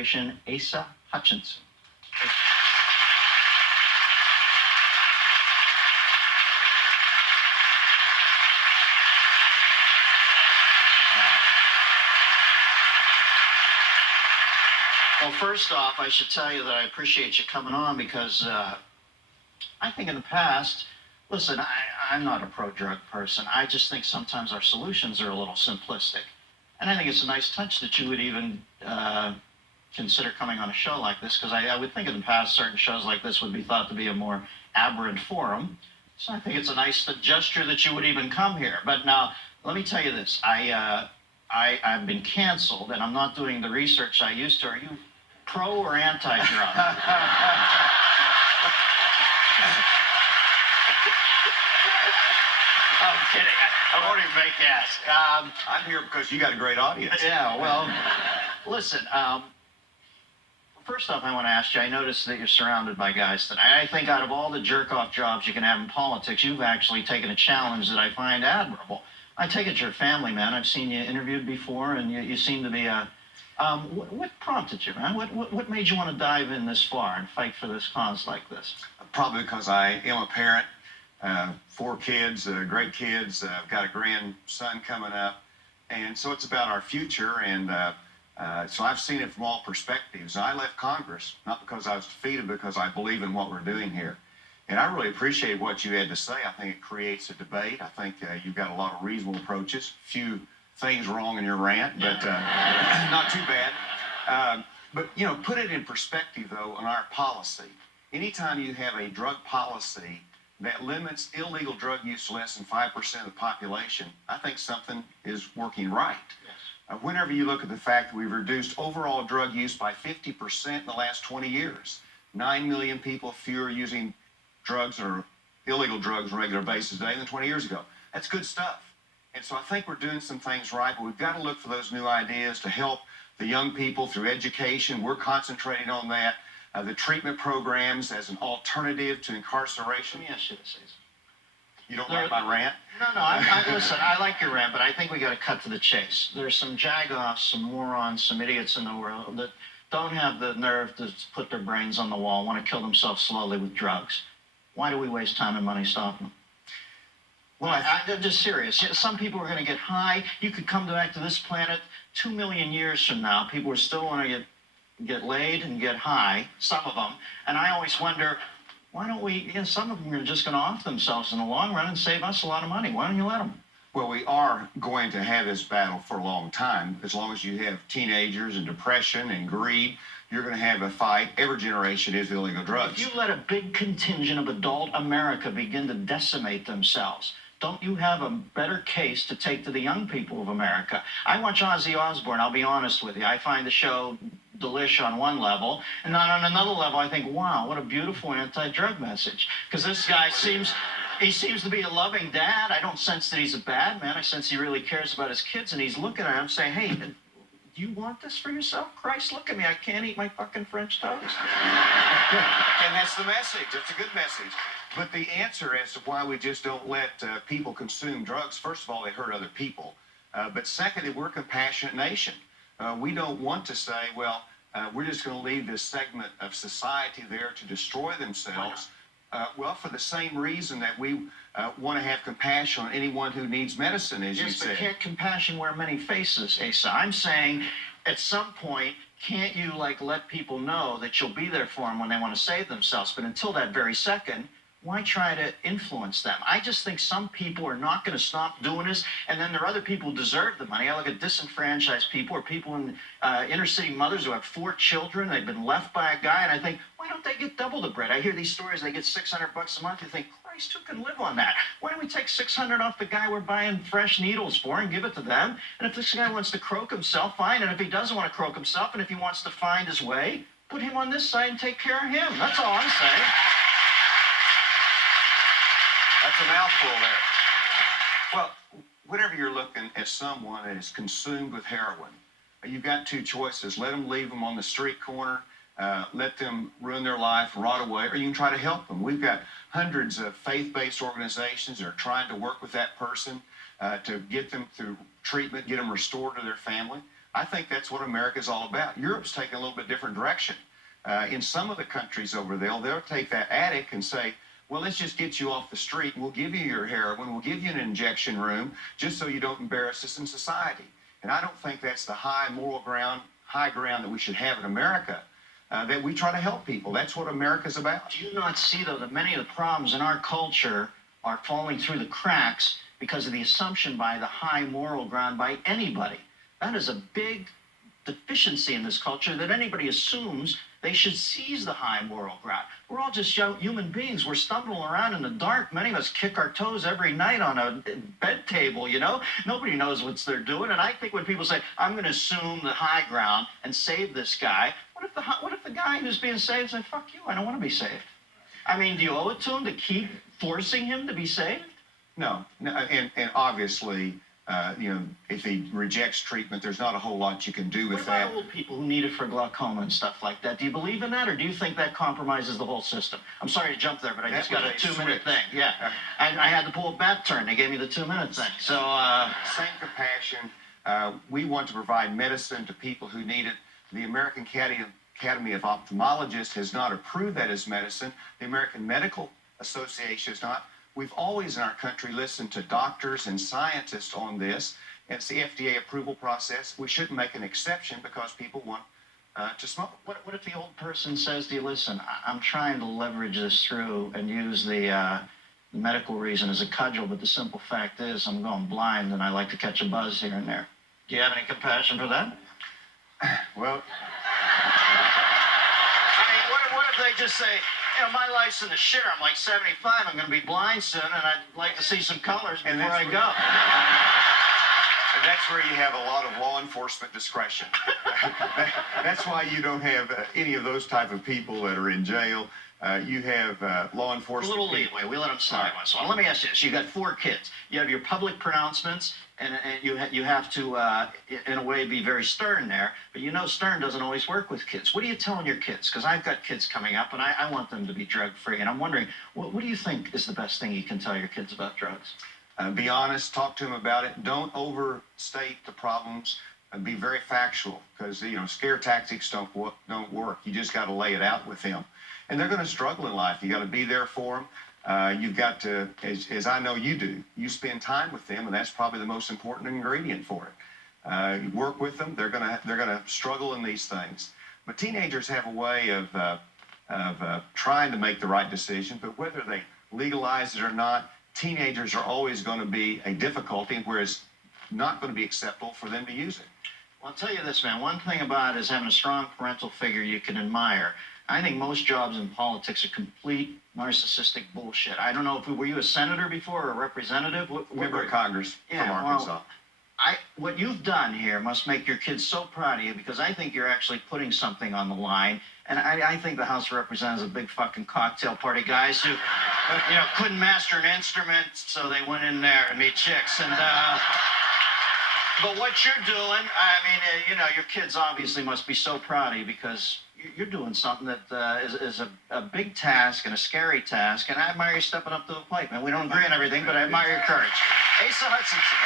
Asa Hutchinson. Well, first off, I should tell you that I appreciate you coming on because I think in the past, listen, I'm not a pro-drug person. I just think sometimes our solutions are a little simplistic. And I think it's a nice touch that you would even consider coming on a show like this, because I would think in the past certain shows like this would be thought to be a more aberrant forum. So I think it's a nice gesture that you would even come here. But now, let me tell you this. I've been canceled, and I'm not doing the research I used to. Are you pro or anti-drug? I'm kidding. I won't even make ask. I'm here because you got a great audience. Yeah, well, listen, first off, I want to ask you, I noticed that you're surrounded by guys tonight. I think out of all the jerk-off jobs you can have in politics, you've actually taken a challenge that I find admirable. I take it you're a family man. I've seen you interviewed before, and you seem to be a... what prompted you, man? What made you want to dive in this far and fight for this cause like this? Probably because I am a parent, 4 kids, great kids. I've got a grandson coming up, and so it's about our future, and so I've seen it from all perspectives. I left Congress, not because I was defeated, because I believe in what we're doing here. And I really appreciate what you had to say. I think it creates a debate. I think you've got a lot of reasonable approaches. Few things wrong in your rant, but not too bad. But, you know, put it in perspective, though, on our policy. Anytime you have a drug policy that limits illegal drug use to less than 5% of the population, I think something is working right. Yes. Whenever you look at the fact that we've reduced overall drug use by 50% in the last 20 years, 9 million people fewer using drugs or illegal drugs on a regular basis today than 20 years ago. That's good stuff. And so I think we're doing some things right, but we've got to look for those new ideas to help the young people through education. We're concentrating on that. The treatment programs as an alternative to incarceration. Let me ask you this. You don't like my rant? No, listen, I like your rant, but I think we got to cut to the chase. There's some jagoffs, some morons, some idiots in the world that don't have the nerve to put their brains on the wall, want to kill themselves slowly with drugs. Why do we waste time and money stopping them? Well, I'm just serious. Some people are going to get high. You could come back to this planet 2 million years from now. People are still want to get laid and get high, some of them. And I always wonder, why don't we, some of them are just going to off themselves in the long run and save us a lot of money. Why don't you let them? Well, we are going to have this battle for a long time. As long as you have teenagers and depression and greed, you're going to have a fight. Every generation is illegal drugs. If you let a big contingent of adult America begin to decimate themselves, don't you have a better case to take to the young people of America? I watch Ozzy Osbourne, I'll be honest with you. I find the show delish on one level, and on another level I think, wow, what a beautiful anti-drug message. Because this guy seems to be a loving dad. I don't sense that he's a bad man. I sense he really cares about his kids, and he's looking at him saying, hey, do you want this for yourself? Christ, look at me. I can't eat my fucking French toast. And that's the message. That's a good message. But the answer as to why we just don't let people consume drugs, first of all, they hurt other people. But secondly, we're a compassionate nation. We don't want to say, well, we're just going to leave this segment of society there to destroy themselves. Well, for the same reason that we want to have compassion on anyone who needs medicine, as you said. Yes, but can't compassion wear many faces, Asa? I'm saying at some point, can't you let people know that you'll be there for them when they want to save themselves? But until that very second, why try to influence them? I just think some people are not going to stop doing this, and then there are other people who deserve the money. I look at disenfranchised people or people in inner city mothers who have 4 children. They've been left by a guy, and I think, why don't they get double the bread? I hear these stories, they get $600 a month. You think, Christ, who can live on that? Why don't we take $600 off the guy we're buying fresh needles for and give it to them? And if this guy wants to croak himself, fine. And if he doesn't want to croak himself, and if he wants to find his way, put him on this side and take care of him. That's all I'm saying. That's a mouthful there. Well, whenever you're looking at someone that is consumed with heroin, you've got 2 choices. Let them leave them on the street corner, let them ruin their life, rot away, or you can try to help them. We've got hundreds of faith-based organizations that are trying to work with that person to get them through treatment, get them restored to their family. I think that's what America's all about. Europe's taking a little bit different direction. In some of the countries over there, they'll take that addict and say, well, let's just get you off the street. We'll give you your heroin. We'll give you an injection room just so you don't embarrass us in society. And I don't think that's the high ground that we should have in America, that we try to help people. That's what America's about. Do you not see, though, that many of the problems in our culture are falling through the cracks because of the assumption by the high moral ground by anybody? That is a big deficiency in this culture, that anybody assumes they should seize the high moral ground. We're all just human beings. We're stumbling around in the dark. Many of us kick our toes every night on a bed table, you know? Nobody knows what they're doing. And I think when people say, I'm going to assume the high ground and save this guy, what if the guy who's being saved said, fuck you, I don't want to be saved? I mean, do you owe it to him to keep forcing him to be saved? No, and obviously, if he rejects treatment, there's not a whole lot you can do with that. What about old people who need it for glaucoma and stuff like that? Do you believe in that, or do you think that compromises the whole system? I'm sorry to jump there, but I just got a 2-minute thing. Yeah, I had to pull a bat turn. They gave me the 2-minute thing. So, same compassion. We want to provide medicine to people who need it. The American Academy of Ophthalmologists has not approved that as medicine. The American Medical Association has not. We've always in our country listened to doctors and scientists on this. It's the FDA approval process. We shouldn't make an exception because people want to smoke. What if the old person says to you, listen, I'm trying to leverage this through and use the medical reason as a cudgel, but the simple fact is I'm going blind and I like to catch a buzz here and there. Do you have any compassion for that? Well, I mean, what if they just say, my life's in the shitter. I'm like 75. I'm going to be blind soon, and I'd like to see some colors before I go. And that's where you have a lot of law enforcement discretion. That's why you don't have any of those type of people that are in jail. You have law enforcement. A little leeway. We let them slide once in a while. Let me ask you this. You got 4 kids. You have your public pronouncements, and you have to, in a way, be very stern there. But stern doesn't always work with kids. What are you telling your kids? Because I've got kids coming up, and I want them to be drug-free. And I'm wondering, what do you think is the best thing you can tell your kids about drugs? Be honest. Talk to them about it. Don't overstate the problems. And be very factual, because scare tactics don't work. You just got to lay it out with them. And they're going to struggle in life. You got to be there for them. You've got to, as I know you do, you spend time with them, and that's probably the most important ingredient for it. You work with them. They're gonna struggle in these things. But teenagers have a way of trying to make the right decision. But whether they legalize it or not, teenagers are always going to be a difficulty, where it's not going to be acceptable for them to use it. Well, I'll tell you this, man. One thing about it is having a strong parental figure you can admire. I think most jobs in politics are complete narcissistic bullshit. I don't know were you a senator before or a representative? Member of Congress from Arkansas. Well, what you've done here must make your kids so proud of you, because I think you're actually putting something on the line. And I think the House of Representatives is a big fucking cocktail party guys who, couldn't master an instrument, so they went in there and meet chicks. And but what you're doing, I mean, your kids obviously must be so proud of you, because you're doing something that is a big task and a scary task, and I admire you stepping up to the plate, man. We don't agree on everything, but I admire your courage. Asa Hutchinson.